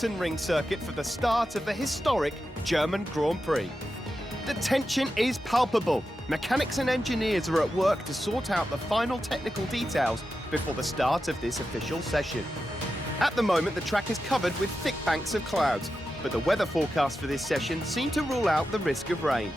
Sachsenring circuit for the start of the historic German Grand Prix. The tension is palpable. Mechanics and engineers are at work to sort out the final technical details before the start of this official session. At the moment, the track is covered with thick banks of clouds, but the weather forecast for this session seem to rule out the risk of rain.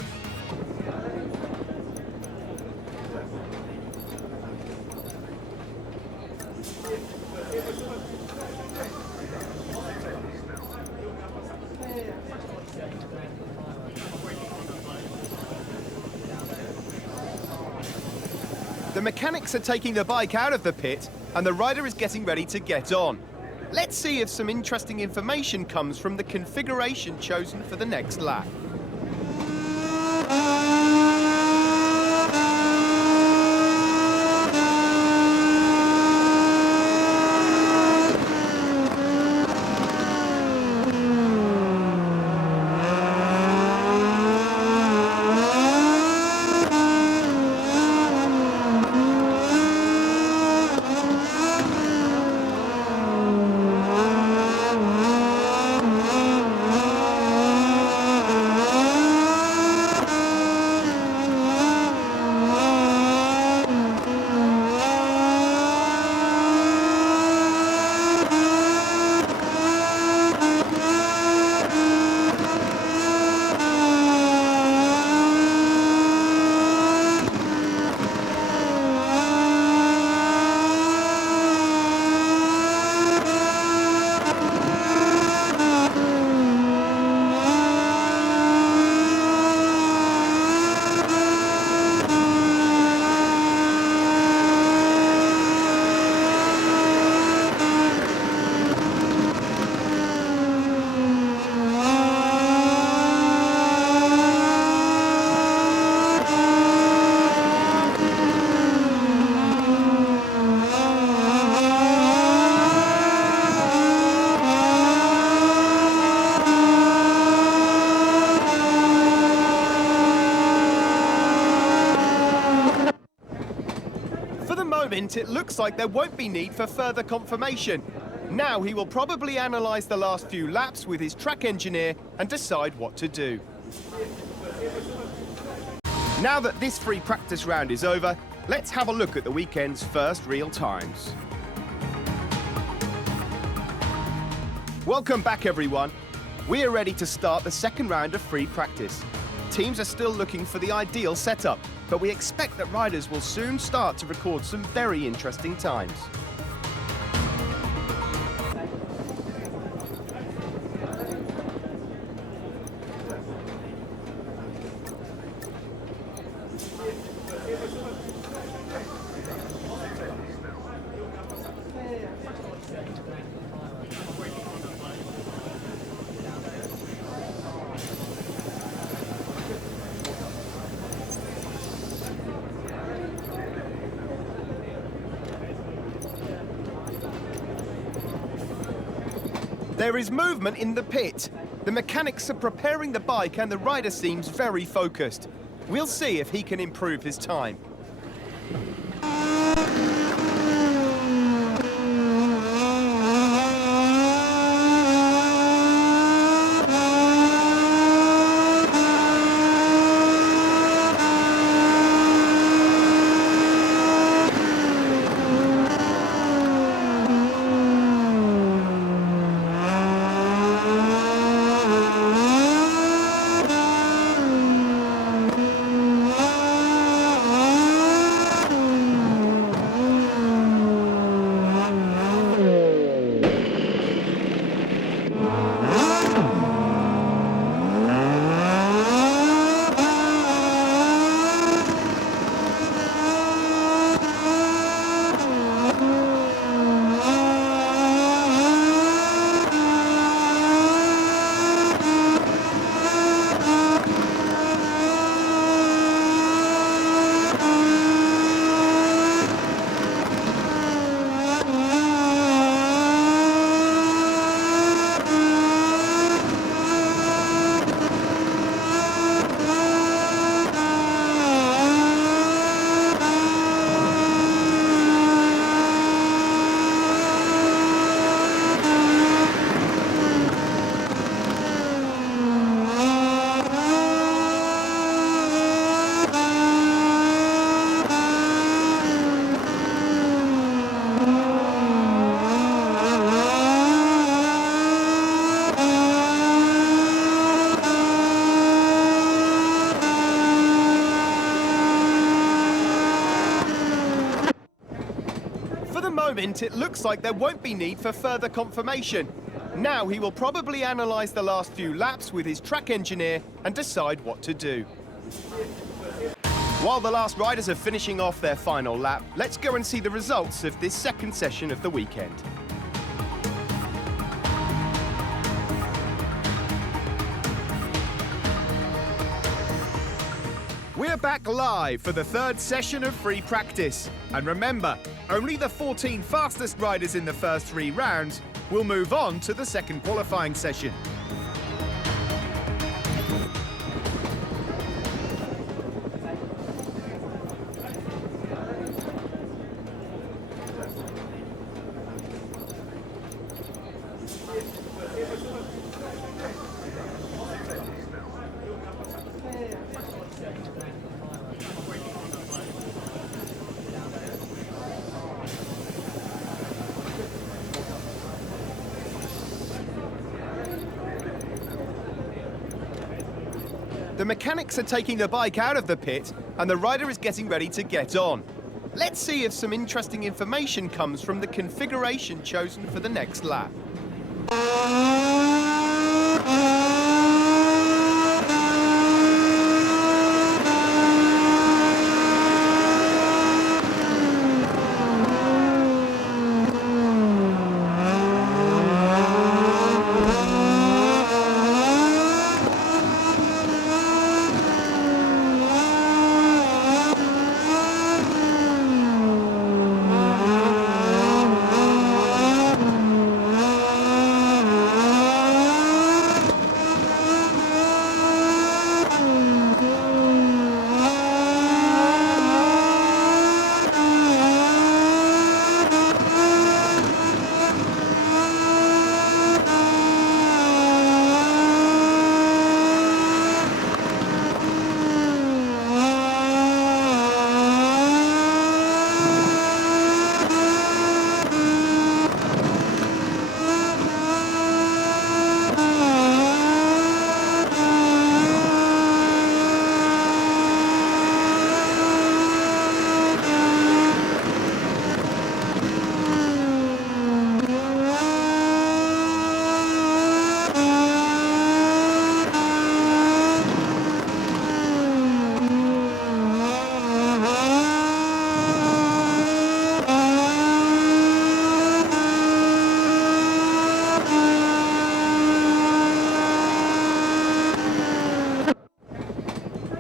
The mechanics are taking the bike out of the pit, and the rider is getting ready to get on. Let's see if some interesting information comes from the configuration chosen for the next lap. It looks like there won't be need for further confirmation. Now he will probably analyse the last few laps with his track engineer and decide what to do. Now that this free practice round is over, let's have a look at the weekend's first real times. Welcome back, everyone. We are ready to start the second round of free practice. Teams are still looking for the ideal setup, but we expect that riders will soon start to record some very interesting times. There is movement in the pit. The mechanics are preparing the bike and the rider seems very focused. We'll see if he can improve his time. moment, it looks like there won't be need for further confirmation. Now he will probably analyse the last few laps with his track engineer and decide what to do. While the last riders are finishing off their final lap, let's go and see the results of this second session of the weekend. We're back live for the third session of free practice. And remember, only the 14 fastest riders in the first 3 rounds will move on to the second qualifying session. The mechanics are taking the bike out of the pit and the rider is getting ready to get on. Let's see if some interesting information comes from the configuration chosen for the next lap.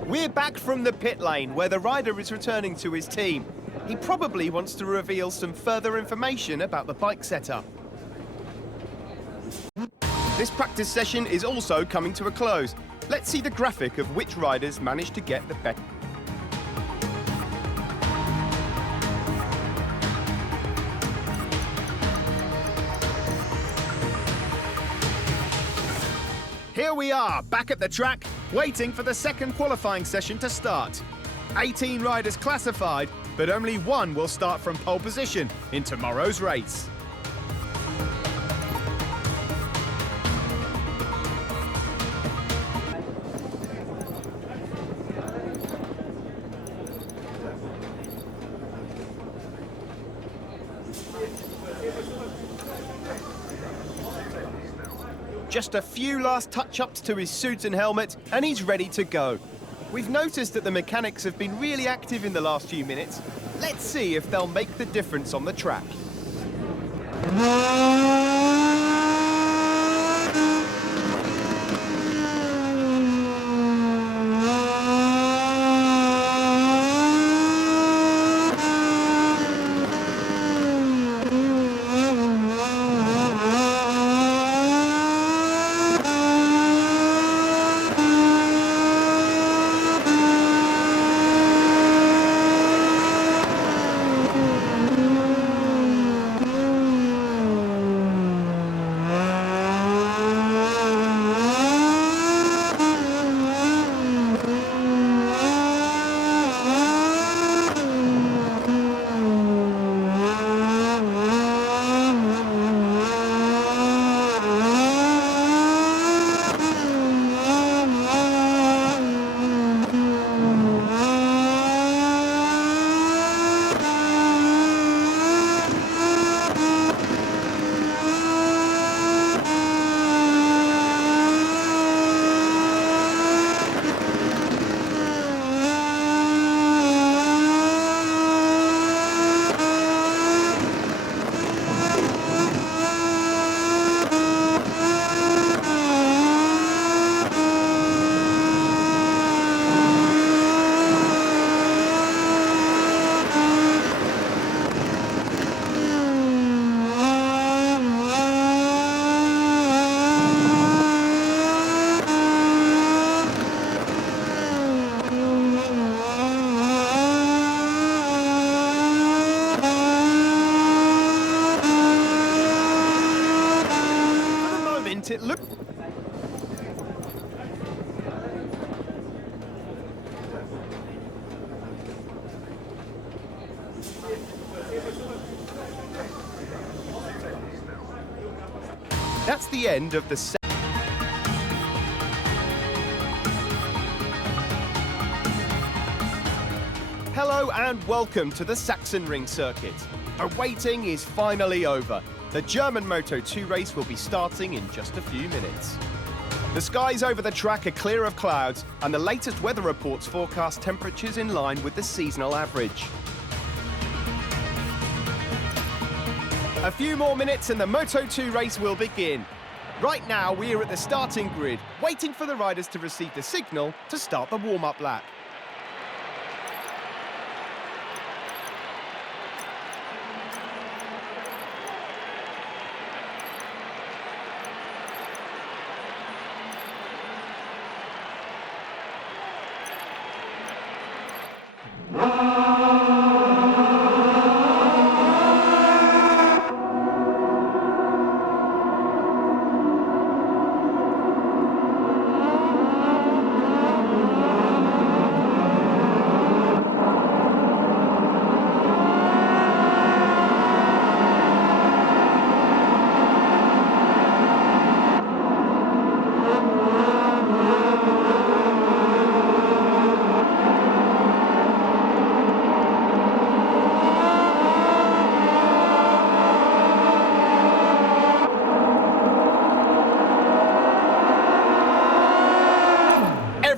We're back from the pit lane where the rider is returning to his team. He probably wants to reveal some further information about the bike setup. This practice session is also coming to a close. Let's see the graphic of which riders managed to get the better. Here we are, back at the track, waiting for the second qualifying session to start. 18 riders classified, but only one will start from pole position in tomorrow's race. Just a few last touch-ups to his suit and helmet, and he's ready to go. We've noticed that the mechanics have been really active in the last few minutes. Let's see if they'll make the difference on the track. That's the end of the Hello and welcome to the Sachsenring circuit. Our waiting is finally over. The German Moto2 race will be starting in just a few minutes. The skies over the track are clear of clouds, and the latest weather reports forecast temperatures in line with the seasonal average. A few more minutes and the Moto2 race will begin. Right now, we are at the starting grid, waiting for the riders to receive the signal to start the warm-up lap.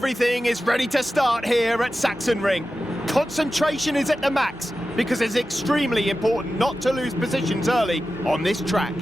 Everything is ready to start here at Sachsenring. Concentration is at the max because it's extremely important not to lose positions early on this track.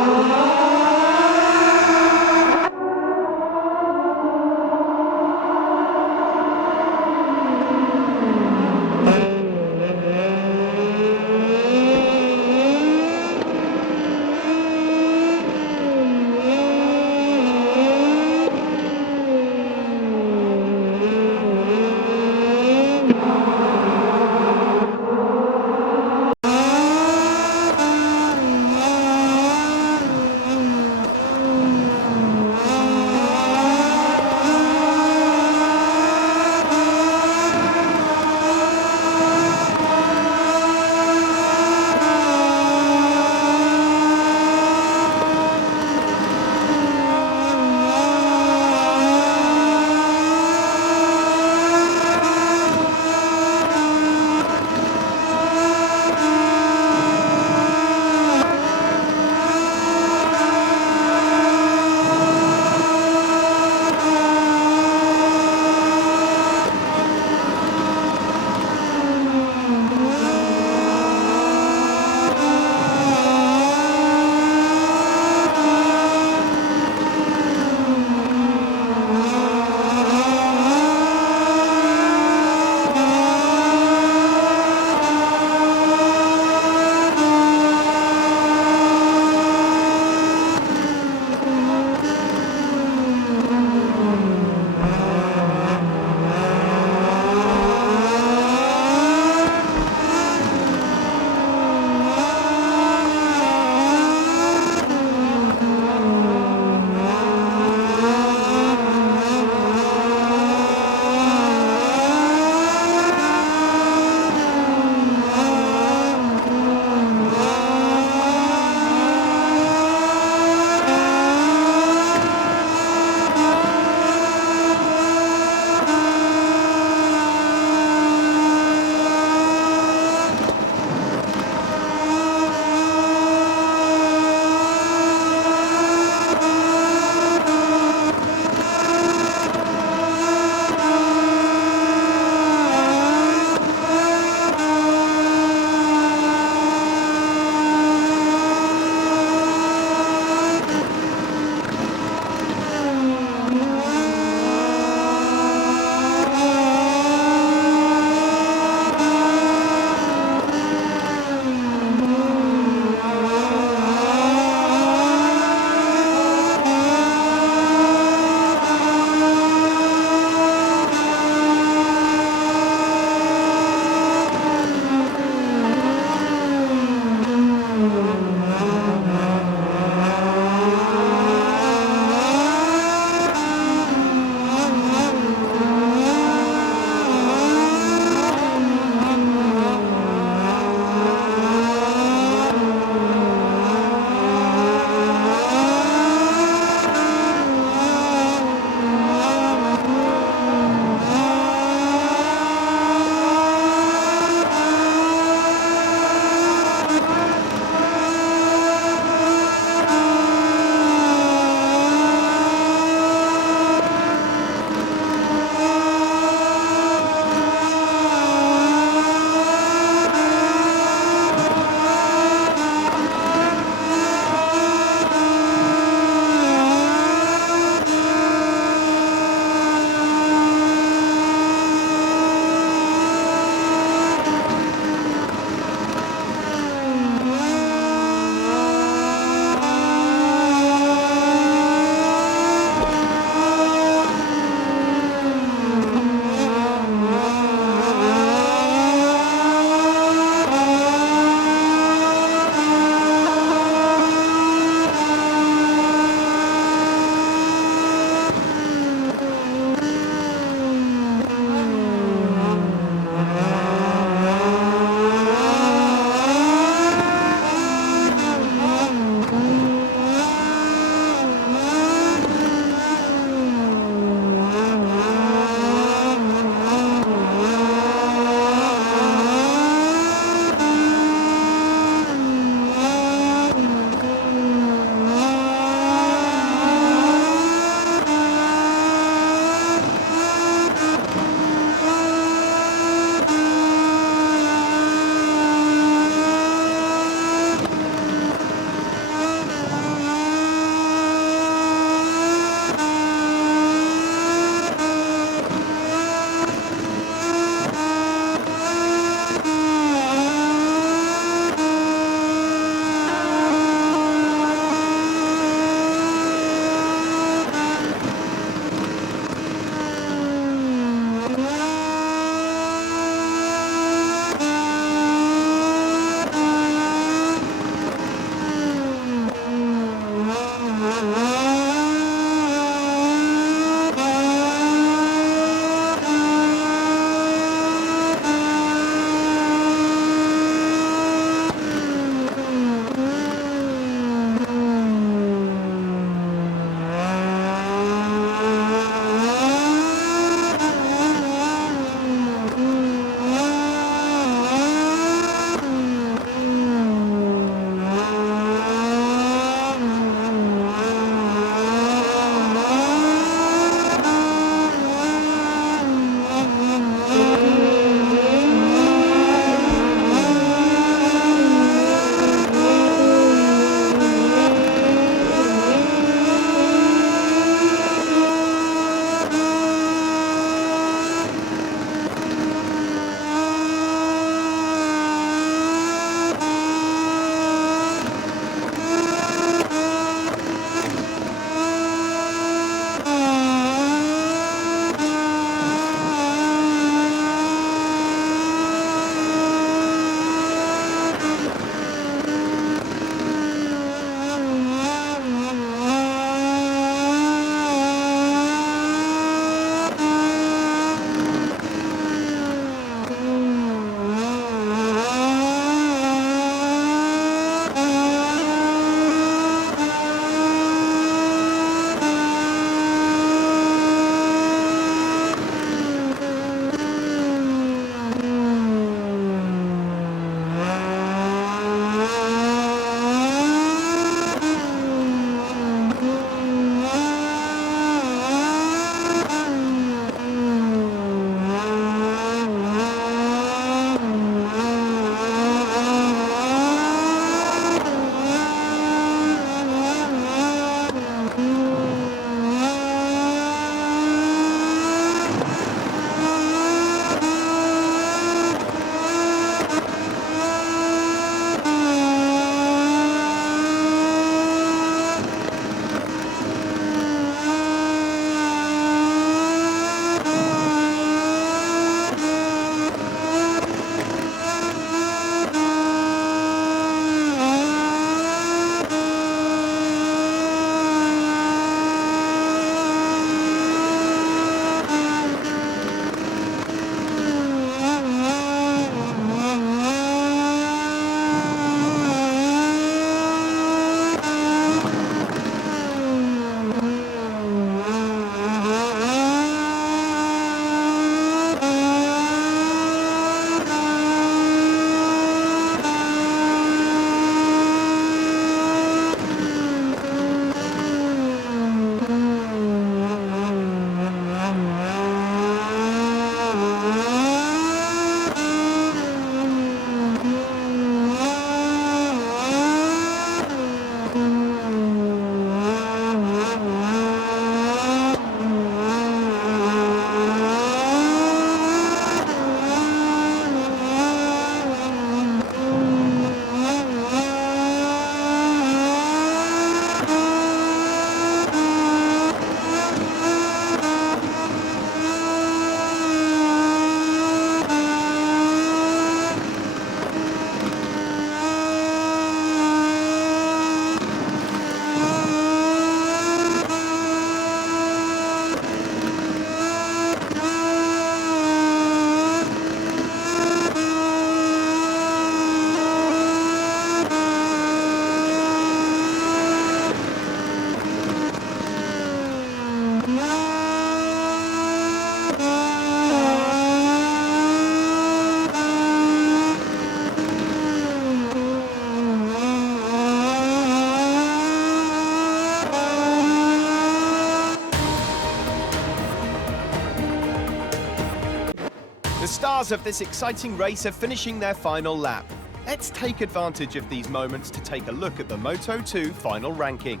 stars of this exciting race are finishing their final lap. Let's take advantage of these moments to take a look at the Moto2 final ranking.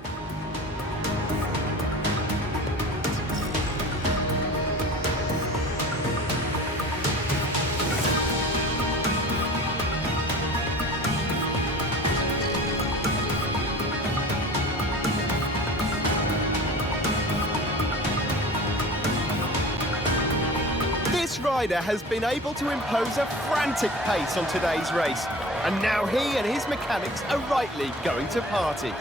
This rider has been able to impose a frantic pace on today's race, and now he and his mechanics are rightly going to party.